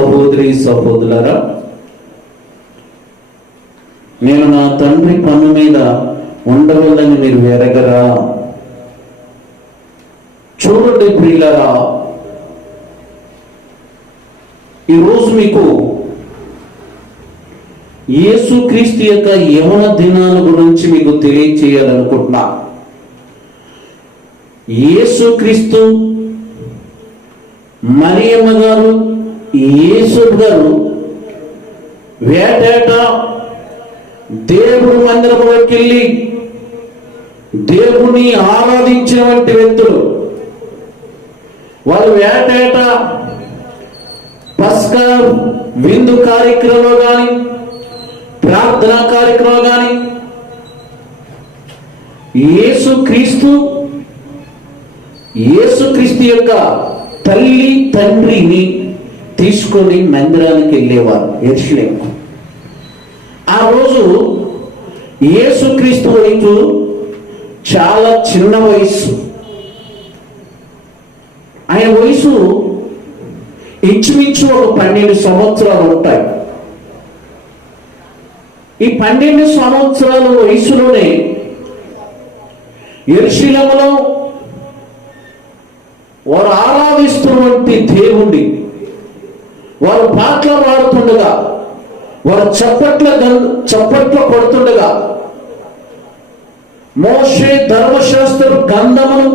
సహోదరి సహోదరులారా, నేను నా తండ్రి పన్ను మీద ఉండవల్లని మీరు ఎరగరా? చూడండి ప్రియులారా, ఈరోజు మీకు యేసుక్రీస్తు యొక్క యవన దినాల గురించి మీకు తెలియచేయాలనుకుంటున్నా. యేసుక్రీస్తు, మరియమ్మ గారు, యేసు గారు వేటేట దేవుడు మందిరంలోకి వెళ్ళి దేవుని ఆరాధించినటువంటి వ్యక్తులు. వాళ్ళు వేటేట పస్కా విందు కార్యక్రమంలో కానీ, ప్రార్థనా కార్యక్రమంలో కానీ యేసుక్రీస్తు యొక్క తల్లి తండ్రిని తీసుకొని మందిరానికి వెళ్ళేవారు యెరూషలేముకు. ఆ రోజు యేసుక్రీస్తు వయసు చాలా చిన్న వయసు. ఆయన వయసు ఇంచుమించు ఒక 12 సంవత్సరాలు ఉంటాయి. ఈ 12 సంవత్సరాల వయసులోనే యెరూషలేములో వారు ఆరాధిస్తున్నటువంటి దేవుణ్ణి వారు పాటలు పాడుతుండగా, వారు చప్పట్లు కొడుతుండగా, మోషే ధర్మశాస్త్ర గ్రంథమును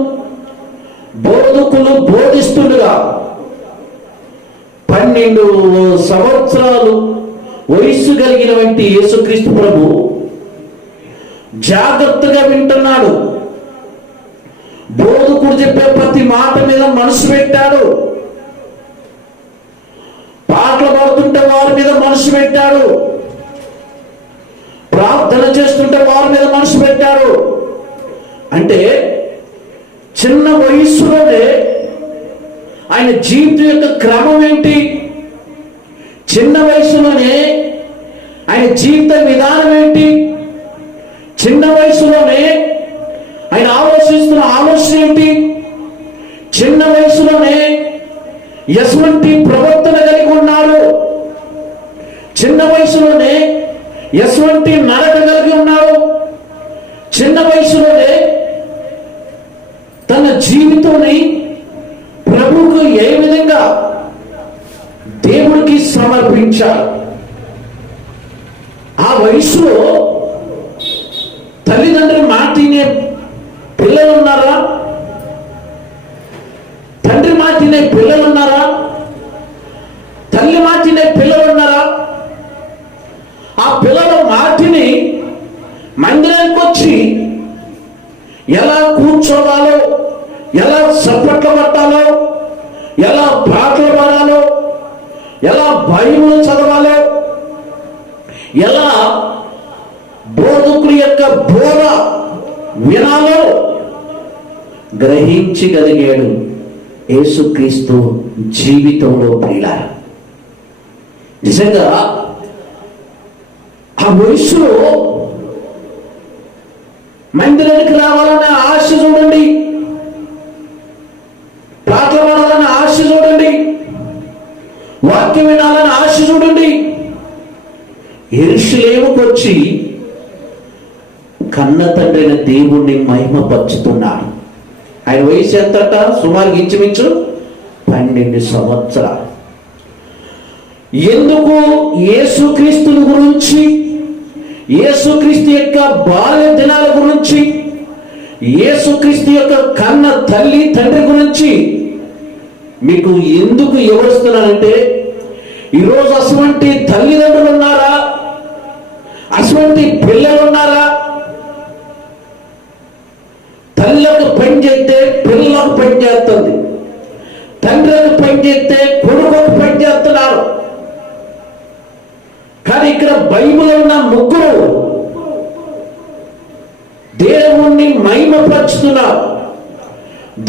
బోధకులు బోధిస్తుండగా 12 సంవత్సరాలు వయస్సు కలిగినటువంటి యేసుక్రీస్తు ప్రభు జాగ్రత్తగా వింటున్నాడు. బోధకుడు చెప్పే ప్రతి మాట మీద మనసు పెట్టాడు. పాటలు పాడుతుంటే వారి మీద మనసు పెట్టాడు. ప్రార్థన చేస్తుంటే వారి మీద మనసు పెట్టాడు. అంటే చిన్న వయస్సులోనే ఆయన జీవితం యొక్క క్రమం ఏంటి, చిన్న వయసులోనే ఆయన జీవిత విధానం ఏంటి, చిన్న వయసులోనే ఆయన ఆలోచిస్తున్న ఆలోచన ఏంటి, చిన్న వయసులోనే ఎటువంటి ప్రవర్తన కలిగి ఉన్నారు, చిన్న వయసులోనే ఎటువంటి నడక కలిగి ఉన్నారు, చిన్న వయసులోనే తన జీవితాన్ని ప్రభువుకు ఏ విధంగా దేవుడికి సమర్పించారు. ఆ వయసులో తల్లిదండ్రులు మాట వినే పిల్లలు ఉన్నారా? తండ్రి మాట వినే పిల్లలు ఉన్నారా? తల్లి మాట వినే పిల్లలు ఉన్నారా? ఆ పిల్లల మాటిని మందిరానికి వచ్చి ఎలా కూర్చోవాలో, ఎలా చప్పట్లు పట్టాలో, ఎలా పాటలు పాడాలో, ఎలా బైబిల్ చదవాలో, ఎలా బోధకుడి యొక్క బోధ వినాలో గ్రహించగలిగాడు యేసుక్రీస్తు జీవితంలో. ప్రియులారా, నిజంగా ఆ వయసులో మందిరానికి రావాలనే ఆశ చూడండి, పాటలు పాడాలనే ఆశ చూడండి, వాక్యం వినాలని ఆశ చూడండి. యెరూషలేముకు వచ్చి కన్న తండ్రైన దేవుణ్ణి మహిమపరుచుతున్నాడు. ఆయన వయసు ఎంతట? సుమారు ఇంచుమించు 12 సంవత్సరాలు. ఎందుకు యేసుక్రీస్తుని గురించి, యేసుక్రీస్తు యొక్క బాల్య దినాల గురించి, యేసుక్రీస్తు యొక్క కన్న తల్లి తండ్రి గురించి మీకు ఎందుకు వివరిస్తున్నానంటే, ఈరోజు అటువంటి తల్లిదండ్రులు ఉన్నారా? అటువంటి పిల్లలు ఉన్నారా? తల్లకు పని చేస్తే పిల్లలకు పని చేస్తుంది, తండ్రికి పని చేస్తే కొడుకు పని చేస్తున్నారు. కానీ ఇక్కడ బైబిల్ ఉన్న ముగ్గురు దేవుణ్ణి మహిమపరుచుతున్నారు,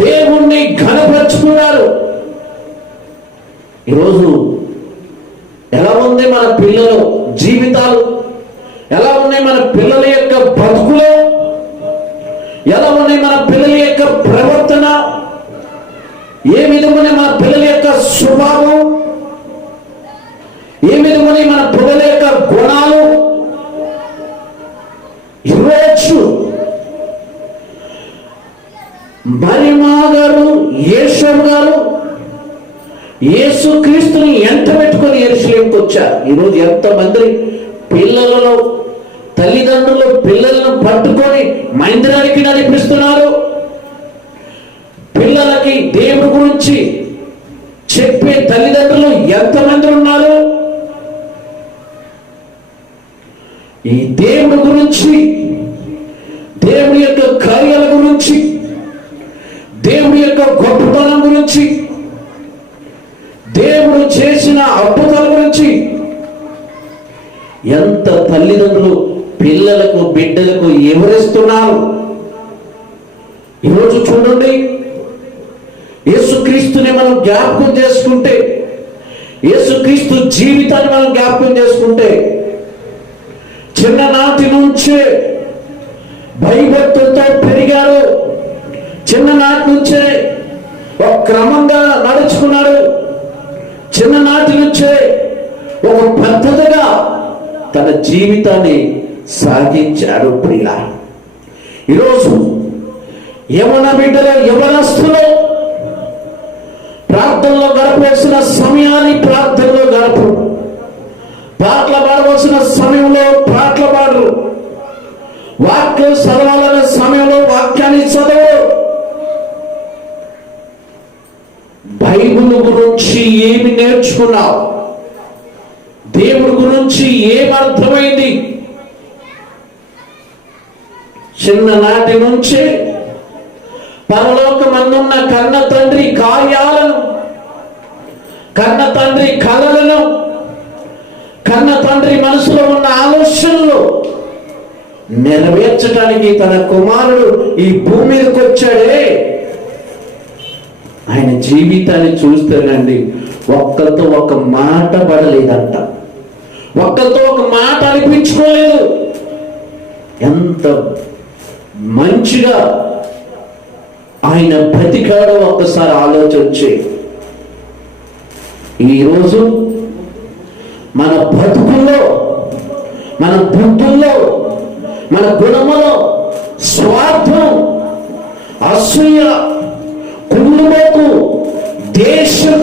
దేవుణ్ణి ఘనపరుచుతున్నారు. ఈరోజు ఎలా ఉంది మన పిల్లల జీవితాలు? ఎలా ఉన్నాయి మన పిల్లల యొక్క బతుకులు? ఎలా ఉన్నాయి మన పిల్లల యొక్క ప్రవర్తన? ఏ విధమైన మన పిల్లల యొక్క స్వభావం? ఏ విధమైన మన పిల్లల యొక్క గుణాలు ఈరోజు మరియమ్మ గారు, యేసయ్య గారు యేసుక్రీస్తుని ఎంట పెట్టుకొని యెరూషలేముకు వచ్చారు. ఈరోజు ఎంతమంది పిల్లలలో తల్లిదండ్రులు పిల్లలను పట్టుకొని మందిరానికి నడిపిస్తున్నారు. పిల్లలకి దేవుడి గురించి చెప్పే తల్లిదండ్రులు ఎంతమంది ఉన్నారు? ఈ దేవుడి గురించి, దేవుడి యొక్క కార్యాల గురించి, దేవుడి యొక్క గొప్పతనం గురించి, దేవుడు చేసిన అద్భుతాల గురించి ఎంత తల్లిదండ్రులు పిల్లలకు బిడ్డలకు వివరిస్తున్నారు. ఈరోజు చూడండి, యేసుక్రీస్తుని మనం జ్ఞాపకం చేసుకుంటే, యేసుక్రీస్తు జీవితాన్ని మనం జ్ఞాపకం చేసుకుంటే, చిన్ననాటి నుంచే భయభక్తులతో పెరిగారు. చిన్ననాటి నుంచే ఒక క్రమంగా నడుచుకున్నాడు. చిన్ననాటి నుంచే ఒక పద్ధతిగా తన జీవితాన్ని సాగించాడు. ప్రియుల, ఈరోజు యవన బిడ్డలు, యవనస్తులు ప్రార్థనలో గడపవలసిన సమయాన్ని ప్రార్థనలో గడపరు. పాటలు పాడవలసిన సమయంలో పాటలు పాడరు. వాక్యం చదవాలనే సమయంలో వాక్యాన్ని చదవరు. బైబిల్ గురించి ఏమి నేర్చుకున్నావు? దేవుడి గురించి ఏమి అర్థమైంది? చిన్ననాటి నుంచి పరలోకమందున్న కన్న తండ్రి కార్యాలను, కన్న తండ్రి కలలను, కన్న తండ్రి మనసులో ఉన్న ఆలోచనలు నెరవేర్చడానికి తన కుమారుడు ఈ భూమి మీదకి వచ్చాడే. ఆయన జీవితాన్ని చూస్తేనండి, ఒక్కరితో ఒక మాట పడలేదంట, ఒక్కరితో ఒక మాట అనిపించుకోలేదు. ఎంత మంచిగా ఆయన బ్రతికాడో ఒక్కసారి ఆలోచించి, ఈరోజు మన బ్రతుకుల్లో, మన బుద్ధుల్లో, మన గుణములో స్వార్థం, అసూయ, కుళ్ళుబోతు, దేశం,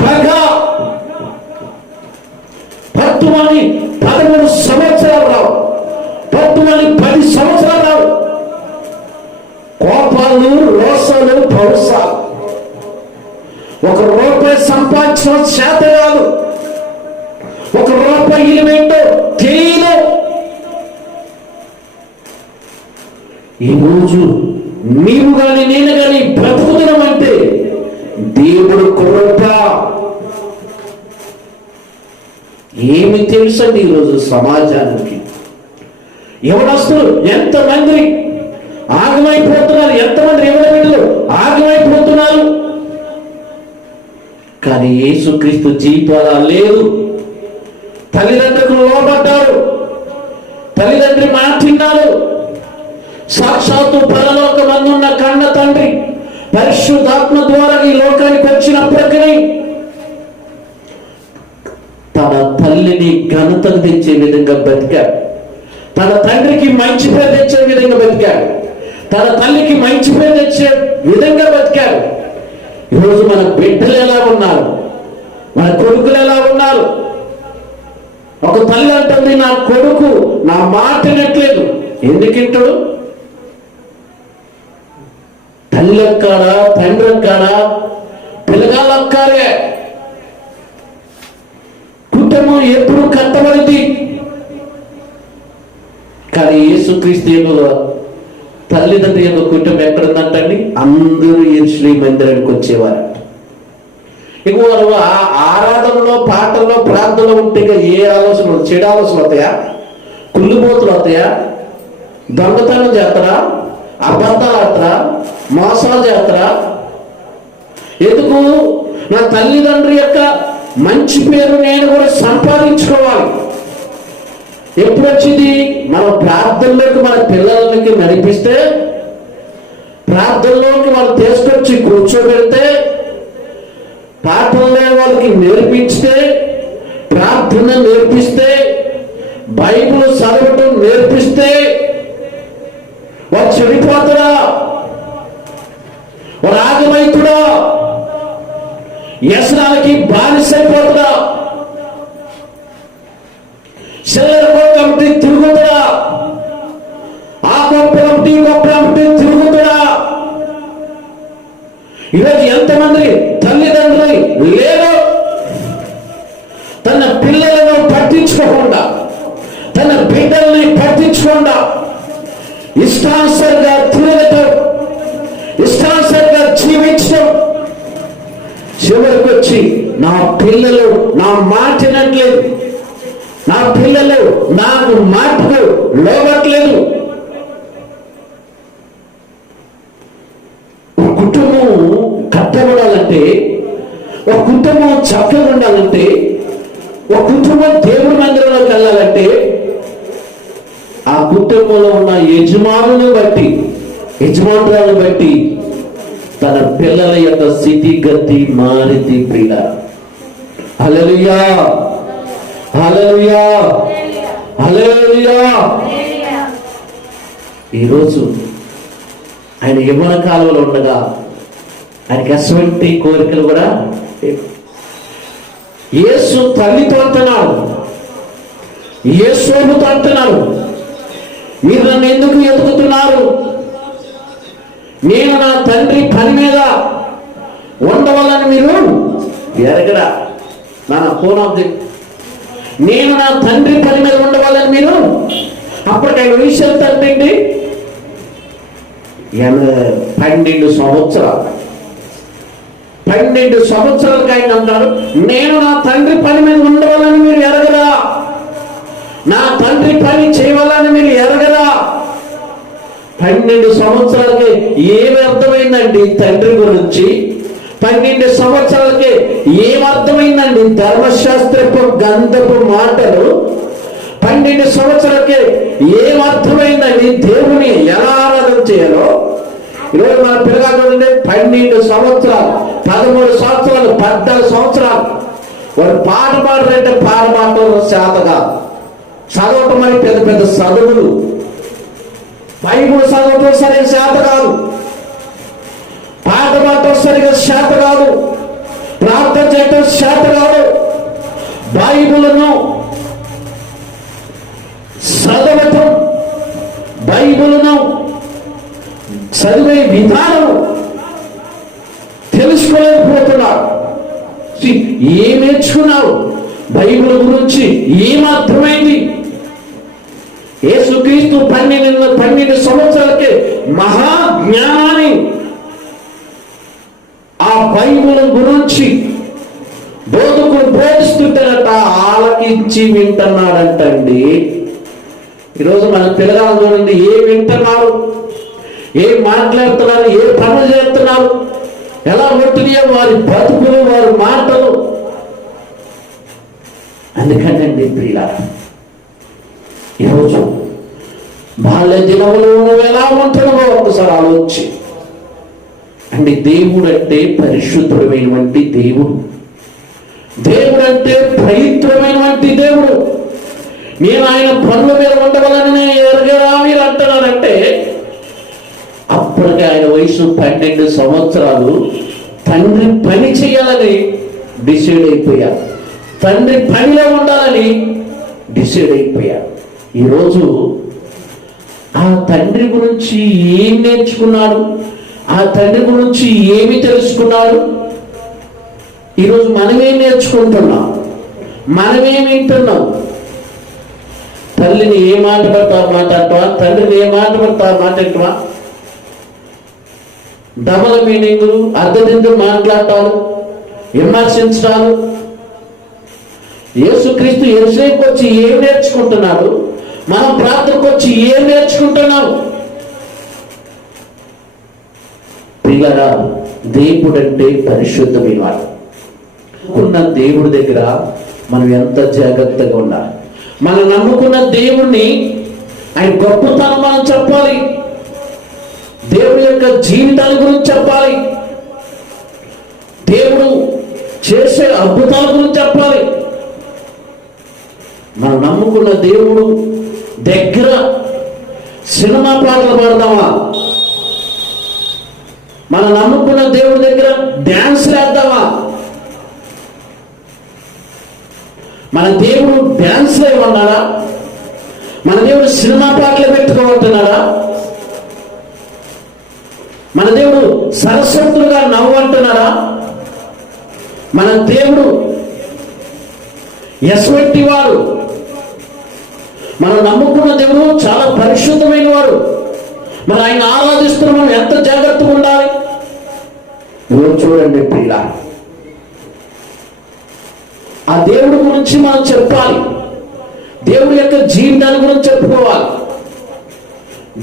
పగ పట్టుమని 13 సంవత్సరాలు రావు, పట్టుమని 10 సంవత్సరాలు రావు. కోపాలు, రోసాలు, పౌసాలు. ఒక రూపాయి సంపాదించడం చేత కాదు, ఒక రూపాయి ఏంటో తెలియదు. ఈరోజు నీవు కానీ నేను కానీ బ్రతుకుతున్నాం అంటే దేవుడు కృప. ఏమి తెలుసండి ఈరోజు సమాజానికి? యవనస్తులు ఎంతమంది ఆగమైపోతున్నారు, ఎంతమంది యవన బిడ్డలు ఆగమైపోతున్నారు. కానీ యేసుక్రీస్తు జీవితాల లేదు. తల్లిదండ్రులకు లోబడ్డారు, తల్లిదండ్రి మాట విన్నారు. సాక్షాత్తు పరలోకమందున్న కన్న తండ్రి పరిశుద్ధాత్మ ద్వారా ఈ లోకానికి వచ్చినప్పటికీ తన తల్లిని ఘనతను తెచ్చే విధంగా బతికాడు. తన తండ్రికి మంచి పేరు తెచ్చే విధంగా బతికాడు. తన తల్లికి మంచి పేరు తెచ్చే విధంగా బతికాడు. ఈరోజు మన బిడ్డలు ఎలా ఉన్నారు? మన కొడుకులు ఎలా ఉన్నారు? ఒక తల్లి అంటుంది, నా కొడుకు నా మాట వినట్లేదు. ఎందుకింటాడు? తల్లి అక్కారా, తండ్రి అక్కారా, పిల్లగాళ్ళ అక్కారే. కుటుంబం ఎప్పుడు కట్టబడింది. కానీ యేసుక్రీస్తు యొక్క తల్లిదండ్రి యొక్క కుటుంబం ఎక్కడుందంటండి? అందరూ యెరూషలేము మందిరానికి వచ్చేవారు. ఇక వారు ఆరాధనలో, పాటల్లో, ప్రార్థనలో ఉంటే ఏ ఆలోచనలు, చెడు ఆలోచనలు వస్తాయా? కుళ్ళుబోతులు వస్తాయా? దొంగతనం చేస్తారా? అబద్ధాలు ఆడతారా? మోసాలు చేస్తారా? ఎందుకు? నా తల్లిదండ్రి యొక్క మంచి పేరు నేను కూడా సంపాదించుకోవాలి. ఎప్పుడు వచ్చింది? మన ప్రార్థనలోకి మన పిల్లలకి నడిపిస్తే, ప్రార్థనలోకి వాళ్ళు తీసుకొచ్చి కూర్చోబెడితే, పాటల్లో వాళ్ళకి నేర్పిస్తే, ప్రార్థన ప్రార్థన నేర్పిస్తే, బైబిల్ చదవటం నేర్పిస్తే వాడు చెడిపోతాడా? వాడు ఆగమైతుడా? వ్యసనాలకి బానిసైపోతుడా? శరీరంలో తిరుగుతుడా? ఆ గొప్ప తిరుగుతుడా? ఈరోజు ఎంతమంది తల్లిదండ్రులు లేరు తన పిల్లలను పట్టించుకోకుండా, తన బిడ్డల్ని పట్టించుకోకుండా ఇష్టానుసారంగా తిరగటం, ఇష్టానుసారంగా జీవించడం, చివరికి వచ్చి నా పిల్లలు నా మాట వినట్లేదు, నా పిల్లలు నాకు మాటకు లోబట్లేదు. ఒక కుటుంబం కట్టబడాలంటే, ఒక కుటుంబం చక్కగా ఉండాలంటే, ఒక కుటుంబం దేవుడి మందిరంలోకి వెళ్ళాలంటే ఆ కుటుంబంలో ఉన్న యజమానులను బట్టి, యజమానులను బట్టి తన పిల్లల యొక్క స్థితిగతి మారితి ప్రియ. హల్లెలూయా, హల్లెలూయా, హల్లెలూయా. ఈరోజు ఆయన యవ్వన కాలంలో ఉండగా ఆయనకి అటువంటి కోరికలు కూడా యేసు తల్లితో అంటున్నాడు, యేసుతో అంటున్నాడు, మీరు నన్ను ఎందుకు ఎదుగుతున్నారు? నేను నా తండ్రి పని మీద ఉండవాలని మీరు ఎరగరా? నా ఫోన్ ఆఫ్ ది నేను నా తండ్రి పని మీద ఉండవాలని మీరు అప్పటికైనా విషయం తండ్రి 12 సంవత్సరాలు 12 సంవత్సరాలకి ఆయన అంటాడు, నేను నా తండ్రి పని మీద ఉండవాలని మీరు ఎరగరా? నా తండ్రి పని చేయవాలని మీరు ఎరగరా? 12 సంవత్సరాలకి ఏమి అర్థమైందండి తండ్రి గురించి? 12 సంవత్సరాలకి ఏమర్థమైందండి ధర్మశాస్త్రపు గంధపు మాటలు? 12 సంవత్సరాలకి ఏమర్థమైందండి దేవుని ఎలా ఆరాధన చేయాలో? ఈరోజు మన పిల్లగాడు 12 సంవత్సరాలు, 13 సంవత్సరాలు, 14 సంవత్సరాలు వాడు పాట పాడరంటే పాట పాడటం శాతగా, చదవటం అని పెద్ద పెద్ద చదువులు, బైబిల్ చదవటం సరిగ్గా శాత కాదు, పాట పాడటం సరిగ్గా శాత కాదు, ప్రార్థన చేయటం శాత కాదు. బైబిల్ను చదవటం, బైబిల్ను చదివే విధానం తెలుసుకోలేకపోతున్నాడు. ఏం నేర్చుకున్నావు? బైబిల్ గురించి ఏమర్థమైంది? యేసుక్రీస్తు 12 సంవత్సరాలకి మహాజ్ఞానాన్ని ఆ బైబిల్ గురించి బోధకులు బోధిస్తుంటారట, ఆలకించి వింటున్నాడంటండి. ఈరోజు మన పిల్లగాళ్ళు చూడండి, ఏం వింటున్నారు, ఏం మాట్లాడుతున్నారు, ఏ పనులు చేస్తున్నారు, ఎలా ఉంటున్నాయో వారి బతుకులు, వారి మాటలు. అందుకనండి ప్రియులారా, ఈరోజు బాల్య దినములు నువ్వు ఎలా ఉంటున్నావో ఒకసారి ఆలోచించి. అంటే దేవుడు అంటే పరిశుద్ధమైనటువంటి దేవుడు, దేవుడు అంటే పవిత్రమైనటువంటి దేవుడు. నేను ఆయన పనుల మీద ఉండవాలని నేను ఎరగరా మీరు అంటున్నానంటే, అప్పటికే ఆయన వయసు 12 సంవత్సరాలు. తండ్రి పని చేయాలని డిసైడ్ అయిపోయారు, తండ్రి పనిలో ఉండాలని డిసైడ్ అయిపోయారు. ఈరోజు ఆ తండ్రి గురించి ఏం నేర్చుకున్నాడు, ఆ తండ్రి గురించి ఏమి తెలుసుకున్నాడు? ఈరోజు మనమేం నేర్చుకుంటున్నాం, మనమేం వింటున్నాం? తల్లిని ఏ మాట పడతా మాట్లాడటమా, తండ్రిని ఏ మాట పడతా మాట్లాడటమా? డబల్ మీనింగ్లు, అర్ధదిందులు మాట్లాడటాలు, విమర్శించడాలు. యేసుక్రీస్తు యేసేపు వచ్చి ఏం నేర్చుకుంటున్నాడు? మనం ప్రార్థనకు వచ్చి ఏం నేర్చుకుంటున్నాం? పిల్లరా, దేవుడు అంటే పరిశుద్ధమైన వాడు. ఉన్న దేవుడి దగ్గర మనం ఎంత జాగ్రత్తగా ఉండాలి. మనం నమ్ముకున్న దేవుణ్ణి ఆయన గొప్పతనం మనం చెప్పాలి, దేవుడి యొక్క జీవితాల గురించి చెప్పాలి, దేవుడు చేసే అద్భుతాల గురించి చెప్పాలి. మనం నమ్ముకున్న దేవుడు దగ్గర సినిమా పాటలు పాడదామా? మనం నమ్ముకున్న దేవుడి దగ్గర డ్యాన్స్ వేద్దామా? మన దేవుడు డ్యాన్స్ లేవన్నాడా? మన దేవుడు సినిమా పాటలు పెట్టుకోమంటున్నాడా? మన దేవుడు సరస్వతులుగా నవ్వు అంటున్నాడా? మన దేవుడు ఎస్వంటి వాడు. మనం నమ్ముకున్న దేవుడు చాలా పరిశుద్ధమైన వాడు. మరి ఆయన ఆరాధిస్తున్న మనం ఎంత జాగ్రత్తగా ఉండాలి? చూడండి ప్రియులా, ఆ దేవుడి గురించి మనం చెప్పాలి. దేవుడి యొక్క జీవితాన్ని గురించి చెప్పుకోవాలి.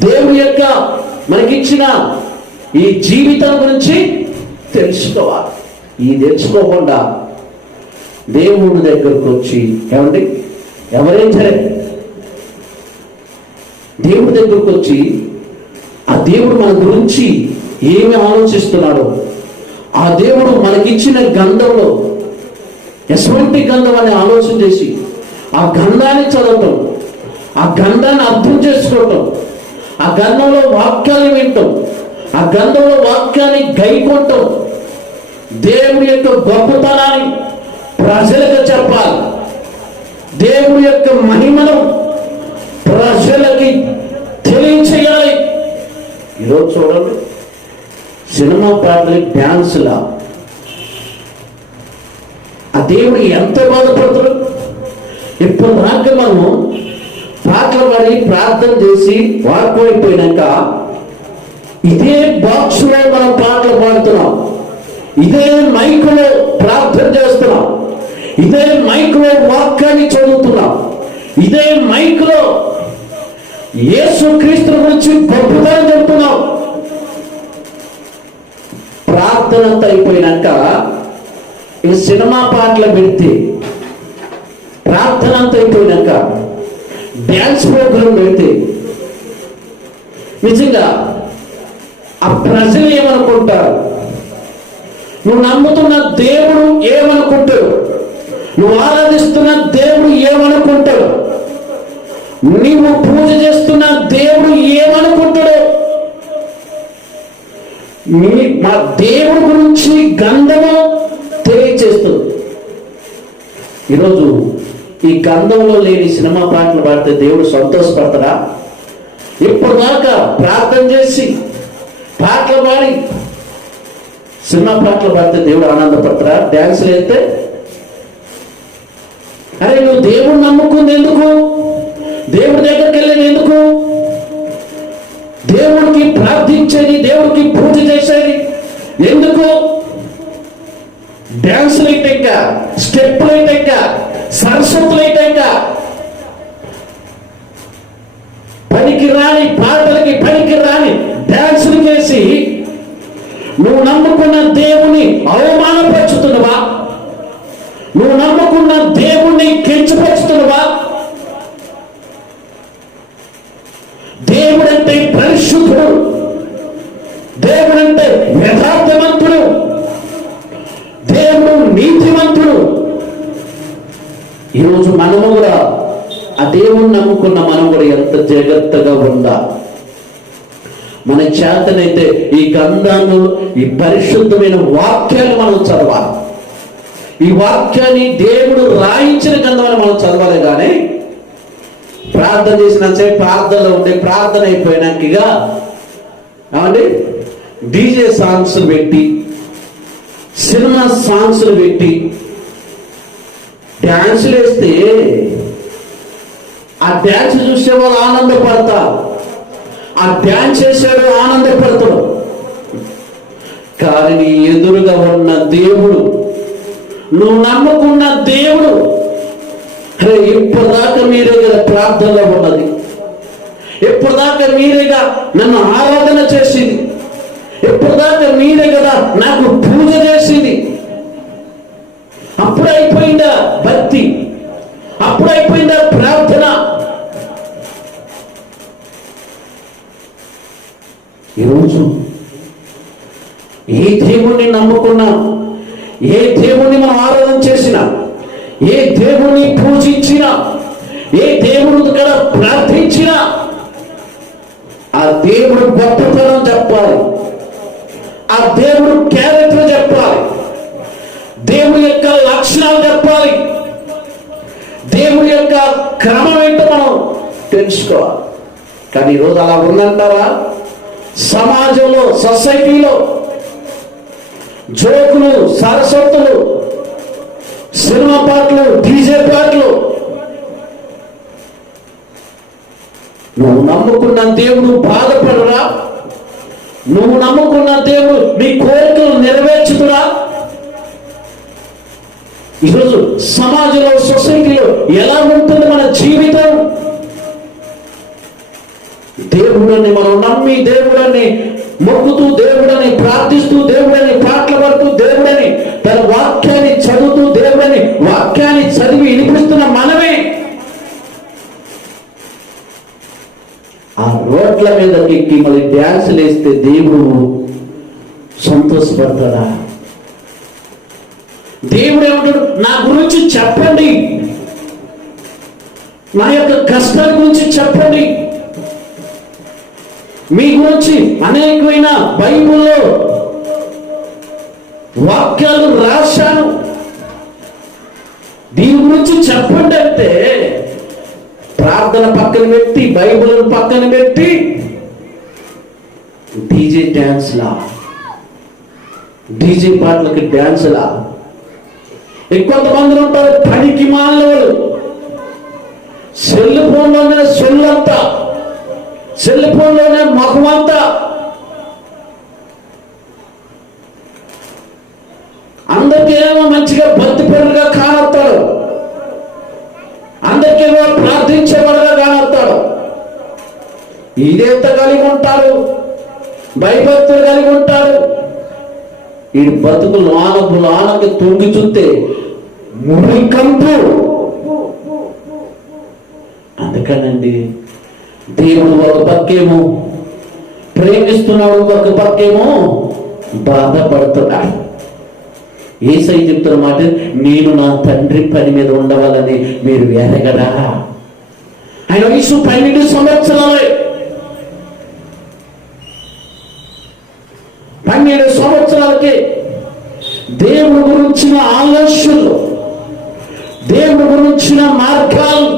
దేవుడి యొక్క మనకిచ్చిన ఈ జీవితం గురించి తెలుసుకోవాలి. ఈ తెలుసుకోకుండా దేవుడి దగ్గరకు వచ్చి ఏమండి ఎవరేం సరే దేవుడి దగ్గరకు వచ్చి ఆ దేవుడు మన గురించి ఏమి ఆలోచిస్తున్నాడో, ఆ దేవుడు మనకిచ్చిన గంధంలో ఎటువంటి గంధం అని ఆలోచన చేసి ఆ గంధాన్ని చదవటం, ఆ గంధాన్ని అర్థం చేసుకోవటం, ఆ గంధంలో వాక్యాన్ని వినటం, ఆ గంధంలో వాక్యాన్ని గైకొనటం, దేవుడి యొక్క గొప్పతనాన్ని ప్రజలకు చెప్పాలి. దేవుడి యొక్క మహిమను ప్రజలకి తెలియచేయాలి. ఈరోజు చూడండి, సినిమా పాటలు డ్యాన్సులా ఆ దేవుడు ఎంత బాధపడుతున్నాడు. ఇప్పుడు దాకా మనము పాటలు పాడి ప్రార్థన చేసి వాడుకోయిపోయినాక ఇదే బాక్స్లో మనం పాటలు పాడుతున్నాం, ఇదే మైకులో ప్రార్థన చేస్తున్నాం, ఇదే మైకులో వాక్యాన్ని చదువుతున్నాం, ఇదే మైకులో యేసుక్రీస్తు గురించి గొప్పతనం చెప్తున్నాం. ప్రార్థన అంతా అయిపోయినాక ఈ సినిమా పాటలు పెడితే, ప్రార్థన అంతా అయిపోయినాక డ్యాన్స్ ప్రోగ్రాం పెడితే నిజంగా ఆ ప్రజలు ఏమనుకుంటారు? నువ్వు నమ్ముతున్న దేవుడు ఏమనుకుంటాడు? నువ్వు ఆరాధిస్తున్న దేవుడు ఏమనుకుంటాడు? నీవు పూజ చేస్తున్న దేవుడు ఏమనుకుంటాడు? మా దేవుడి గురించి గంధము తెలియచేస్తుంది. ఈరోజు ఈ గంధంలో లేని సినిమా పాటలు పాడితే దేవుడు సంతోషపడతాడా? ఇప్పుడు దాకా ప్రార్థన చేసి పాటలు పాడి సినిమా పాటలు పాడితే దేవుడు ఆనందపడతాడా? డ్యాన్సులు అయితే అరే నువ్వు దేవుడు నమ్ముకుంది ఎందుకు? దేవుడి దగ్గరికి వెళ్ళేది ఎందుకు? దేవుడికి ప్రార్థించేది, దేవుడికి పూజ చేసేది ఎందుకు? డ్యాన్సులు అయిటాక, స్టెప్పులు అయిటాక, సరస్వతులు అయిటాక, పనికి రాని పాటలకి పనికి రాని డ్యాన్సులు చేసి నువ్వు నమ్ముకున్న దేవుని అవమానపరుచుతున్నావా? నువ్వు నమ్ముకున్న దేవుణ్ణి కించపరుచుతున్నావా? దేవుడంటే పరిశుద్ధుడు, దేవుడంటే యథార్థవంతుడు, దేవుడు నీతివంతుడు. ఈరోజు మనము కూడా ఆ దేవుణ్ణి నమ్ముకున్న మనం కూడా ఎంత జాగ్రత్తగా ఉందా? మన చేతనైతే ఈ గంధాన్ని, ఈ పరిశుద్ధమైన వాక్యాన్ని మనం చదవాలి. ఈ వాక్యాన్ని దేవుడు రాయించిన గంధమని మనం చదవాలి. కానీ ప్రార్థన చేసినంతసేపు ప్రార్థనలో ఉండే, ప్రార్థన అయిపోయినాక ఇక ఏమండి డీజే సాంగ్స్ పెట్టి, సినిమా సాంగ్స్ పెట్టి డ్యాన్సులు వేస్తే ఆ డ్యాన్స్ చూసే వాళ్ళు ఆనందపడతారు, ఆ డ్యాన్స్ చేసేవాడు ఆనందపడతాడు. కానీ ఎదురుగా ఉన్న దేవుడు, నువ్వు నమ్ముకున్న దేవుడు, అరే ఇప్పటిదాకా మీరే కదా ప్రార్థనలో ఉన్నది, ఇప్పటిదాకా మీరేగా నన్ను ఆరాధన చేసింది, ఇప్పటిదాకా మీరే కదా నాకు పూజ చేసింది. అప్పుడు అయిపోయిందా భక్తి? అప్పుడు అయిపోయిందా ప్రార్థన? ఈరోజు ఏ దేవుణ్ణి నమ్ముకున్నా, ఏ దేవుణ్ణి మనం ఆరాధన చేసినా, ఏ దేవుణ్ణి పూజించినా, దేవుడు కూడా ప్రార్థించిన ఆ దేవుడు గొప్పతనం చెప్పాలి, ఆ దేవుడు క్యారెక్టర్ చెప్పాలి, దేవుడి యొక్క లక్షణాలు చెప్పాలి, దేవుడి యొక్క క్రమం ఏంటో మనం తెలుసుకోవాలి. కానీ ఈరోజు అలా ఉందంటారా? సమాజంలో, సొసైటీలో జోకులు, సరస్వతులు, సినిమా పాటలు, డీజే పాటలు. నువ్వు నమ్ముకున్న దేవుడు బాధపడరా? నువ్వు నమ్ముకున్న దేవుడు నీ కోరికలు నెరవేర్చుతురా? ఈరోజు సమాజంలో, సొసైటీలో ఎలా ఉంటుంది మన జీవితం? దేవుడని మనం నమ్మి, దేవుడని మొక్కుతూ, దేవుడని ప్రార్థిస్తూ, దేవుడని పాటలు పడుతూ, దేవుడని తన వాక్యాన్ని చదువుతూ, దేవుడని వాక్యాన్ని చదివి వినిపిస్తున్న మనమే ఆ రోడ్ల మీద ఎక్కి మళ్ళీ డ్యాన్సులు వేస్తే దేవుడు సంతోషపడతాడా? దేవుడు ఏమంటాడు? నా గురించి చెప్పండి, నా యొక్క కష్టాల గురించి చెప్పండి. మీ గురించి అనేకమైన బైబిల్లో వాక్యాలు రాశాను, దీని గురించి చెప్పండి అంటే ప్రార్థన పక్కన పెట్టి, బైబిల్ పక్కన పెట్టి డీజే డ్యాన్స్లా, డీజే పాటలకి డ్యాన్స్లా. ఇంకొంతమంది ఉంటారు పనికి మానవులు, సెల్ ఫోన్లోనే సొల్లంతా, సెల్ ఫోన్లోనే మహమంతా. అందరికేమో మంచిగా భక్తిపరుడుగా కానొస్తాడు, అందరికేమో ప్రార్థించేవాడుగా కానొస్తాడు. ఇదేంత కలిగి ఉంటాడు, భయభక్తులు కలిగి ఉంటాడు. ఈ బతుకు లోనకి తొంగి చూస్తే మురికంపు. అందుకనండి దేవుడు ఒక పక్కేమో ప్రేమిస్తున్నాడు, ఒక పక్కేమో బాధపడుతున్నాడు. యేసయ్య చెప్తున్న మాట, నేను నా తండ్రి పని మీద ఉండవాలని మీరు ఎరగరా? ఆయన వయసు 12 సంవత్సరాలే. 12 సంవత్సరాలకి దేవుడి గురించిన ఆలోచనలు, దేవుడి గురించిన మార్గాలు,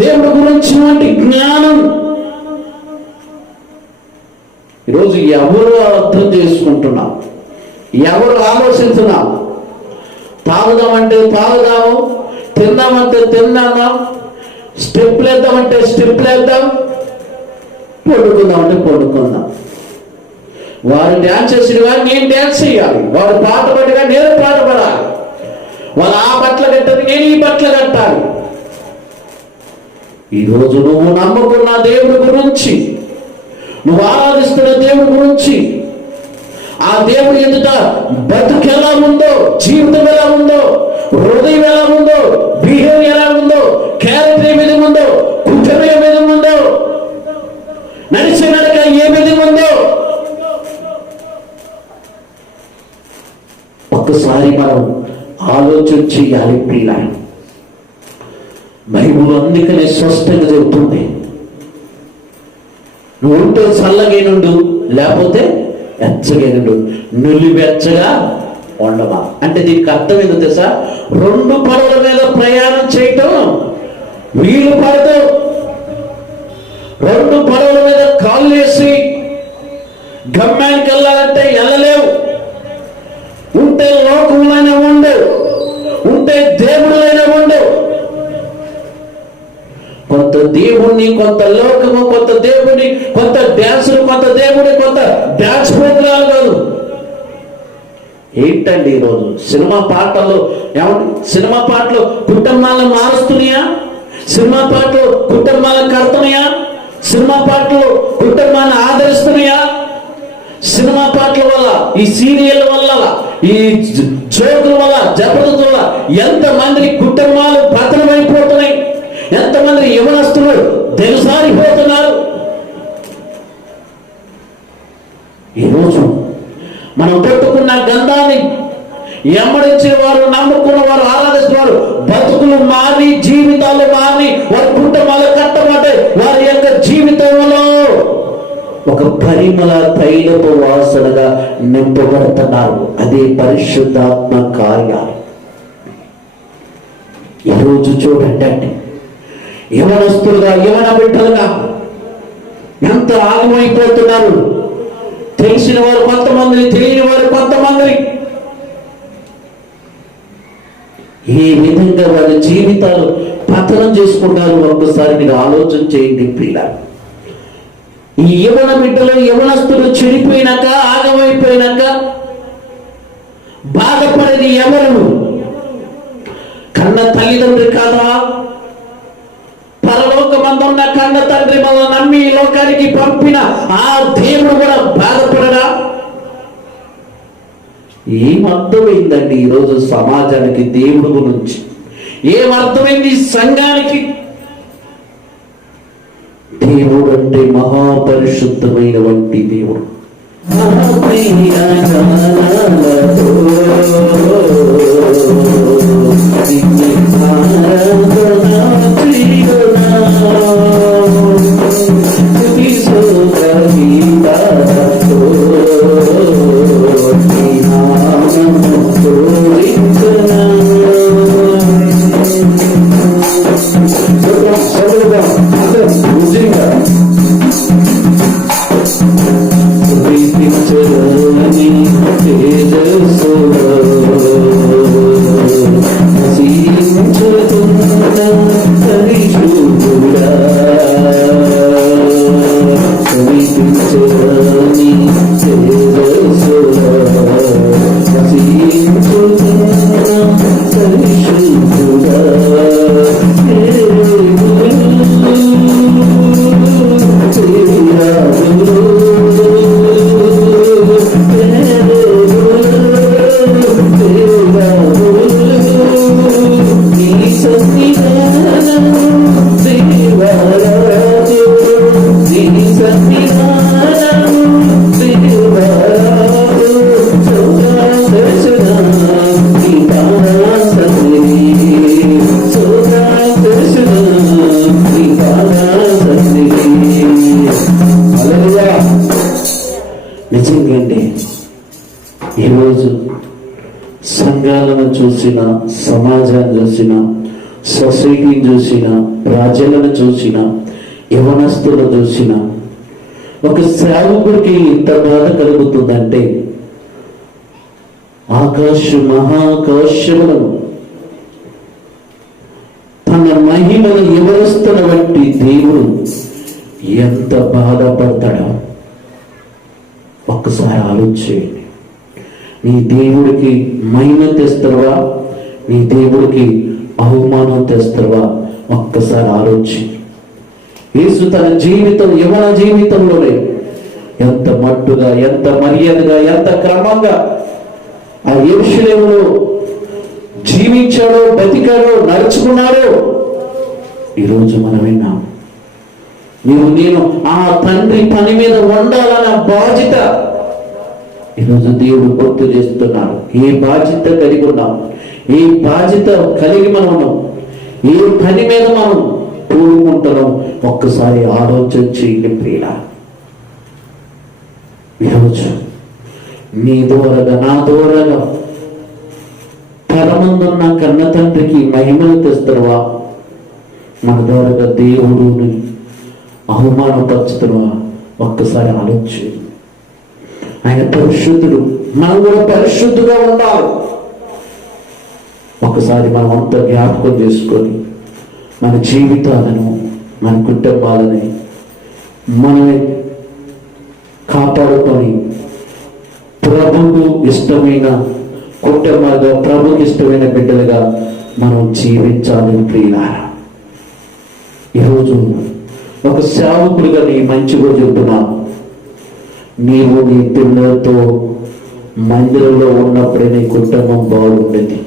దేవుడి గురించినటువంటి జ్ఞానం ఈరోజు ఎవరు అర్థం చేసుకుంటున్నాం? ఎవరు ఆలోచిస్తున్నాం? తాగుదామంటే తాగుదాము, తిందామంటే తిందాం, స్టెప్లు వేద్దామంటే స్టెప్లు వేద్దాం, పడుకుందామంటే పడుకుందాం. వారు డ్యాన్స్ చేసినగా నేను డ్యాన్స్ చేయాలి, వారు పాట పడిగా నేను పాట పడాలి, వాళ్ళు ఆ బట్టలు కట్టాలి, నేను ఈ బట్టలు కట్టాలి. ఈరోజు నువ్వు నమ్ముకున్న దేవుడి గురించి, నువ్వు ఆరాధిస్తున్న దేవుడి గురించి, ఆ దేవుడి ఎదుట బతుకు ఎలా ఉందో, జీవితం ఎలా ఉందో, హృదయం ఎలా ఉందో, బిహేవియర్ ఎలా ఉందో, క్యారెక్టర్ ఏ విధంగా ఉందో, కుటుంబం ఏ విధంగా ఉందో, నడిచే నడక ఏ విధంగా ఉందో ఒక్కసారి మనం ఆలోచన చేయాలి ప్రియుల. బైబిల్ అందుకనే స్పష్టంగా చెబుతుంది, నువ్వు ఉంటే చల్లగా నుండు, లేకపోతే వెచ్చగా నుండు, నులివెచ్చగా ఉండవా. అంటే దీనికి అర్థం ఏంటో తెలుసా? 2 పడవల మీద ప్రయాణం చేయటం వీలు పడదు. 2 పడవల మీద కాళ్ళు వేసి గమ్యానికి వెళ్ళాలంటే వెళ్ళలేవు. ఉంటే లోకములైన ఉండవు, ఉంటే దేవుడులైన ఉండవు. కొంత దేవుణ్ణి, కొంత లోకము, కొంత దేవుని, కొంత డ్యాన్సులు, కొంత దేవుడి, కొంత డ్యాన్స్ ప్రోగ్రాలు కాదు. ఏంటండి ఈరోజు సినిమా పాటలు? ఏమండి సినిమా పాటలు కుటుంబాలను మారుస్తున్నాయా? సినిమా పాటలు కుటుంబాలను కడుతున్నాయా? సినిమా పాటలు కుటుంబాన్ని ఆదరిస్తున్నాయా? సినిమా పాటల వల్ల, ఈ సీరియల్ వల్ల, ఈ జోకుల వల్ల, జబర్దస్త్ వల్ల ఎంతమంది కుటుంబాలు పతనమైపోతున్నాయి, ఎంతమంది యవనస్తులు తెలుసారిపోతున్నారు. ఈరోజు మనం పెట్టుకున్న గంధాన్ని ఎమ్మడించిన వారు, నమ్ముకున్న వారు, ఆరాధిస్తున్న వారు బతుకులు మారి, జీవితాలు మారి, వారి కుటుంబాలు కట్టబడ్డాయి. వారి యొక్క జీవితంలో ఒక పరిమళ తైలపు వాసనగా నింపబడుతున్నారు. అదే పరిశుద్ధాత్మ కార్యాలు. ఈరోజు చూడండి అండి, యవనస్తులుగా యవన బిడ్డలుగా ఎంత ఆగమైపోతున్నారు. తెలిసిన వారు కొంతమంది, తెలియని వారు కొంతమంది. ఏ విధంగా వారి జీవితాలు పతనం చేసుకుంటారు ఒక్కసారి మీరు ఆలోచన చేయండి ప్రియులారా. ఈ యవన బిడ్డలు యవనస్తులు చెడిపోయినాక, ఆగమైపోయినాక బాధపడేది ఎవరు? కన్న తల్లిదండ్రి కాదా? పరలోకమందున్న కన్న తండ్రి మనల్ని నమ్మి ఈ లోకానికి పంపిన ఆ దేవుడు కూడా బాధపడడా? ఏమర్థమైందండి ఈరోజు సమాజానికి దేవుడు గురించి? ఏమర్థమైంది సంఘానికి? దేవుడు అంటే మహాపరిశుద్ధమైన వంటి దేవుడు. నిజంగా ఈరోజు సంఘాలను చూసిన, సమాజాన్ని చూసిన, సొసైటీని చూసిన, రాజ్యాలను చూసిన, యవనస్తులను చూసిన ఒక సేవకుడికి ఇంత బాధ కలుగుతుందంటే మహాకాశములను తన మహిమను వివరిస్తున్న వంటి దేవుడు ఎంత బాధపడతాడో ఒక్కసారి ఆలోచించండి. నీ దేవుడికి మహిమ తెస్తావా? నీ దేవుడికి అవమానం తెస్తావా? ఒక్కసారి ఆలోచించి. యేసు తన జీవితం, యవన జీవితంలోనే ఎంత మట్టుగా, ఎంత మర్యాదగా, ఎంత క్రమంగా ఆ యెరూషలేములో జీవించాడో, బతికాడో, నడుచుకున్నాడో ఈరోజు మనం విన్నాం. నేను ఆ తండ్రి పని మీద ఉండాలన్న బాధ్యత ఈరోజు దేవుడు గుర్తు చేస్తున్నాడు. ఏ బాధ్యత కలిగి ఉన్నాం, ఏ బాధ్యత కలిగి మనం ఉన్నాం, ఏ పని మీద మనం పూనుకుంటున్నాం ఒక్కసారి ఆలోచన చేయండి ప్రియులా. ఈరోజు నీ ద్వారాగా, నా ద్వారాగా పరమందున్న కన్న తండ్రికి మహిమను తెస్తావా? మన ద్వారాగా దేవుడుని అవమానపరుచుతున్నావా? ఒక్కసారి ఆలోచించు. ఆయన పరిశుద్ధుడు, మనం కూడా పరిశుద్ధుగా ఉండాలి. ఒకసారి మనం అంతా జ్ఞాపకం చేసుకొని మన జీవితాలను, మన కుటుంబాలని మనమే కాపాడుకొని ప్రభువుకు ఇష్టమైన కుటుంబాలుగా, ప్రభువుకి ఇష్టమైన బిడ్డలుగా మనం జీవించాలి ప్రియులారా. ఈరోజు ఒక సేవకుడిగా నీ మంచిగా చెప్తున్నా, నీవు నీ పిల్లలతో మందిరంలో ఉన్నప్పుడే నీ కుటుంబం బాగుండేది.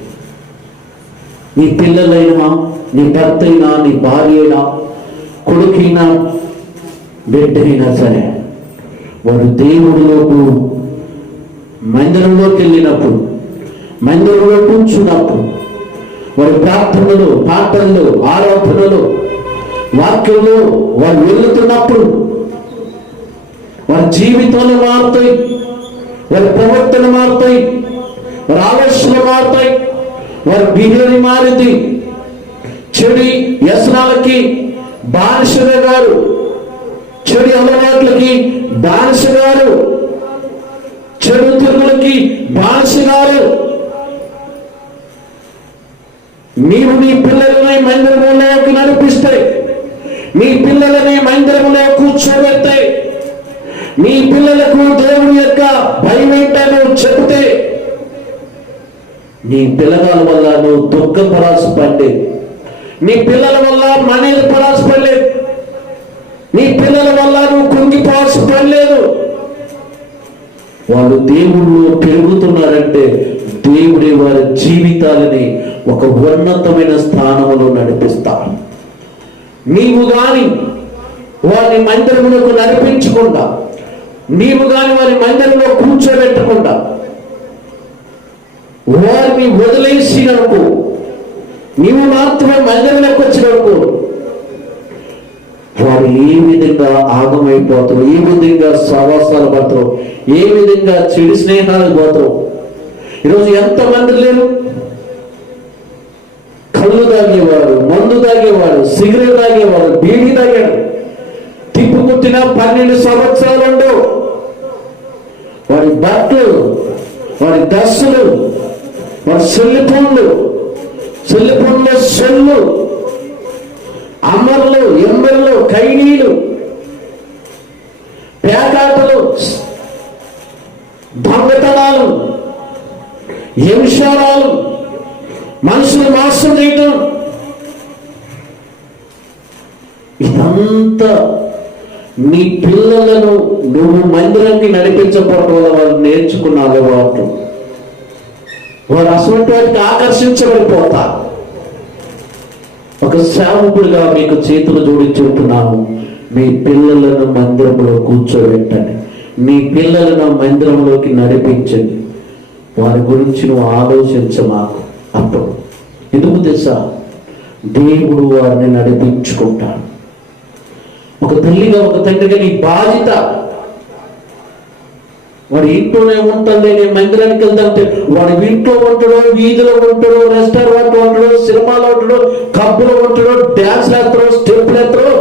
నీ పిల్లలైనా, నీ భర్త అయినా, నీ భార్య అయినా, కొడుకైనా, బిడ్డ అయినా సరే వారు దేవుడిలోకి మందిరంలోకి వెళ్ళినప్పుడు, మందిరంలో కూర్చున్నప్పుడు వారి ప్రార్థనలు, పాటలు, ఆరాధనలు వాక్యంలో వారు వెళ్తున్నప్పుడు వారి జీవితాలు మారుతాయి, వారి ప్రవర్తన మారుతాయి, వారి ఆలోచనలు మారుతాయి, వారి బిహేవియర్ మారింది. చెడు వ్యసనాలకి బానిసగా గారు, చెడు అలవాట్లకి బానిసగారు, చెడు తిరుగులకి బానిసగారు. నీవు నీ పిల్లలని మందిరంలోకి నడిపిస్తే, నీ పిల్లలని మందిరంలో కూర్చోబెడితే, నీ పిల్లలకు దేవుని యొక్క భయం ఏంటో చెబితే, నీ పిల్లల వల్ల నువ్వు దుఃఖపడాల్సి, నీ పిల్లల వల్ల మనీలు పడాల్సి, నీ పిల్లల వల్ల నువ్వు కుంగిపోవాల్సి పడలేదు. వాళ్ళు దేవుళ్ళు పెరుగుతున్నారంటే దేవుడి వారి జీవితాలని ఒక ఉన్నతమైన స్థానంలో నడిపిస్తారు. నీవు గాని వారిని మందిరంలోకి నడిపించకుండా, నీవు గాని వారి మందిరంలో కూర్చోబెట్టకుండా వారిని వదిలేసినకు, నీవు మాత్రమే మందిరంలోకి వచ్చినకు, వారు ఏ విధంగా ఆగమైపోతారు, ఏ విధంగా సహవాసాలు పడతారు, ఏ విధంగా చెడు స్నేహాలు పోతారు. ఈరోజు ఎంతమంది లేరు? కళ్ళు తాగేవాడు, మందు తాగేవాడు, సిగరెట్ తాగేవాడు, బీడీ తాగాడు, తిప్పుకుట్టిన 12 సంవత్సరాలు ఉండవు. వాడి బట్టలు, వాడి దశలు, వాడి సెల్లి పనులు, సెల్లు, అమ్మర్లు, ఎంబర్లు, ఖైదీలు, పేకాటలు, దొంగతనాలు, హింసాలు, మనుషులు మోసం చేయటం, ఇదంతా నీ పిల్లలను నువ్వు మందిరానికి నడిపించకపోవడం వల్ల వాళ్ళు నేర్చుకున్న అలవాటు. వారు అసలు వాటికి ఆకర్షించబడిపోతారు. ఒక సేవకుడిగా మీకు చేతులు జోడించుకుంటున్నాను, మీ పిల్లలను మందిరంలో కూర్చోబెట్టండి, మీ పిల్లలను మందిరంలోకి నడిపించండి. వారి గురించి నువ్వు ఆలోచించమాకు. అప్పుడు ఎందుకు తెలుసా? దేవుడు వారిని నడిపించుకుంటాడు. ఒక తల్లిగా, ఒక తండ్రిగా నీ బాధ్యత. వాడు ఇంట్లోనే ఉంటుంది, నేను మందిరానికి వెళ్తానంటే వాడు ఇంట్లో ఉంటాడో, వీధిలో ఉంటాడో, రెస్టారెంట్ ఉంటాడో, సినిమాలో ఉంటాడో, క్లబ్లో ఉంటాడో, డ్యాన్స్ వేస్తాడో, స్టెప్లు వేస్తాడో,